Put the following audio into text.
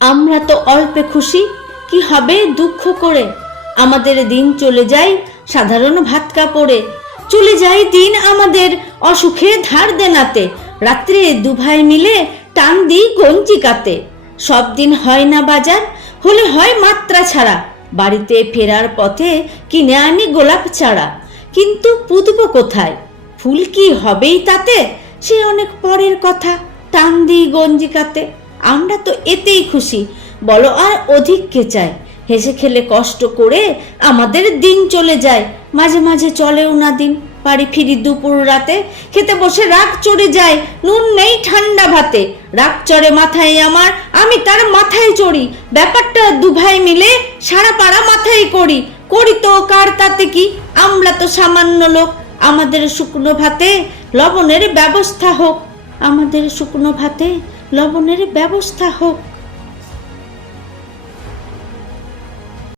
আমরা তো অল্পে খুশি, কি হবে দুঃখ করে। আমাদের দিন চলে যায় সাধারণ ভাত কাপড়ে, চলে যায় দিন আমাদের অসুখে ধার দেনাতে। রাত্রে দুভাই মিলে টান দিই গঞ্জি কাতে। সব দিন হয় না বাজার, হলে হয় মাত্রা ছাড়া। বাড়িতে ফেরার পথে কিনে আনি গোলাপ চারা, কিন্তু পুঁতব কোথায়? ফুল কি হবেই তাতে, সে অনেক পরের কথা। টান দিই গঞ্জি কাতে, আমরা তো এতেই খুশি, বলো আর অধিক কে চায়? হেসে খেলে কষ্ট করে আমাদের দিন চলে যায়। মাঝে মাঝে চলেও না দিন, বাড়ি ফিরি দুপুর রাতে। খেতে বসে রাগ চড়ে যায়, নুন নেই ঠান্ডা ভাতে। রাগ চড়ে মাথায় আমার, আমি তার মাথায় চড়ি। ব্যাপারটা দুভাই মিলে সারা পাড়া মাথায় করি। করি তো কার তাতে কি, আমরা তো সামান্য লোক। আমাদের শুকনো ভাতে লবণের ব্যবস্থা হোক, আমাদের শুকনো ভাতে লবণের ব্যবস্থা হোক।